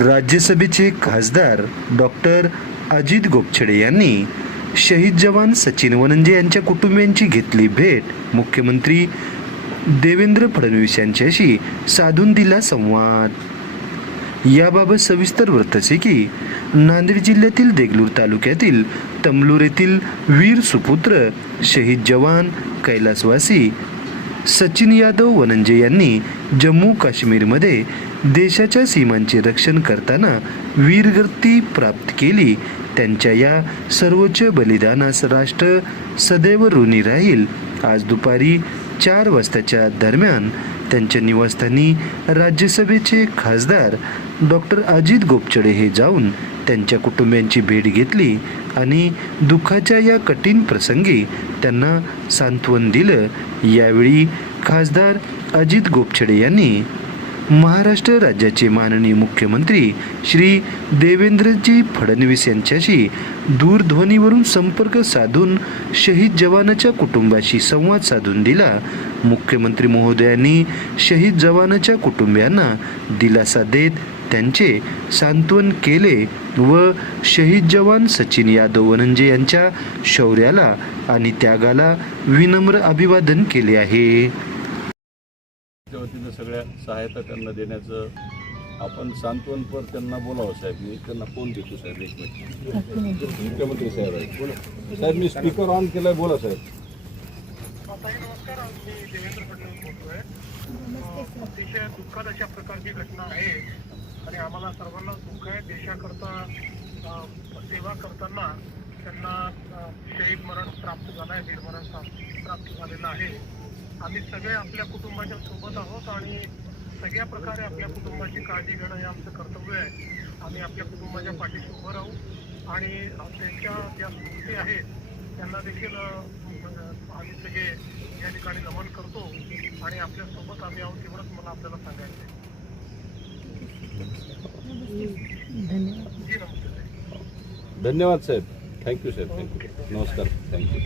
राज्यसभेचे खासदार डॉक्टर अजित गोपछडे यांनी शहीद जवान सचिन वनंजे यांच्या कुटुंबियांची घेतली भेट. मुख्यमंत्री देवेंद्र फडणवीस यांच्याशी साधून दिला संवाद. याबाबत सविस्तर वृत्त असे की नांदेड जिल्ह्यातील देगलूर तालुक्यातील तमलूर येथील वीर सुपुत्र शहीद जवान कैलासवासी सचिन यादव वनंजे यांनी जम्मू काश्मीरमध्ये देशाच्या सीमांचे रक्षण करताना वीरगती प्राप्त केली. त्यांच्या या सर्वोच्च बलिदानास राष्ट्र सदैव ऋणी राहील. आज दुपारी चार वाजताच्या दरम्यान त्यांच्या निवासस्थानी राज्यसभेचे खासदार डॉक्टर अजित गोपचडे हे जाऊन त्यांच्या कुटुंबियांची भेट घेतली आणि दुःखाच्या या कठीण प्रसंगी त्यांना सांत्वन दिलं. यावेळी खासदार अजित गोपछडे यांनी महाराष्ट्र राज्याचे माननीय मुख्यमंत्री श्री देवेंद्रजी फडणवीस यांच्याशी दूरध्वनीवरून संपर्क साधून शहीद जवानाच्या कुटुंबाशी संवाद साधून दिला. मुख्यमंत्री महोदयांनी शहीद जवानाच्या कुटुंबियांना दिलासा देत त्यांचे सांत्वन केले व शहीद जवान सचिन यादव वनंजे यांच्या शौर्याला आणि त्यागाला विनम्र अभिवादन केले आहे. वतीनं सगळ्या सहायता त्यांना देण्याचं आपण सांत्वनपर त्यांना बोलावं साहेब. मी त्यांना फोन देतो साहेब एक मिनिट. मुख्यमंत्री साहेब आहेत. बोला. साहेब मी स्पीकर ऑन केलाय बोला साहेब. ताई नमस्कार. मी देवेंद्र फडणवीस बोलतोय. अं, अतिशय दुःखद अशा प्रकारची घटना आहे आणि आम्हाला सर्वांना दुःख आहे. देशाकरता सेवा करताना त्यांना शहीद मरण प्राप्त झालं आहे वीरमरण प्राप्त झालेलं आहे. आम्ही सगळे आपल्या कुटुंबाच्या सोबत आहोत आणि सगळ्या प्रकारे आपल्या कुटुंबाची काळजी घेणं हे आमचं कर्तव्य आहे. आम्ही आपल्या कुटुंबाच्या पाठीशी उभं राहू आणि त्यांच्या ज्या स्मृती आहेत त्यांना देखील आम्ही सगळे या ठिकाणी नमन करतो आणि आपल्यासोबत आम्ही आहोत एवढंच मला आपल्याला सांगायचं आहे. जी नमस्ते. धन्यवाद साहेब. थँक्यू साहेब थँक्यू नमस्कार. Thank you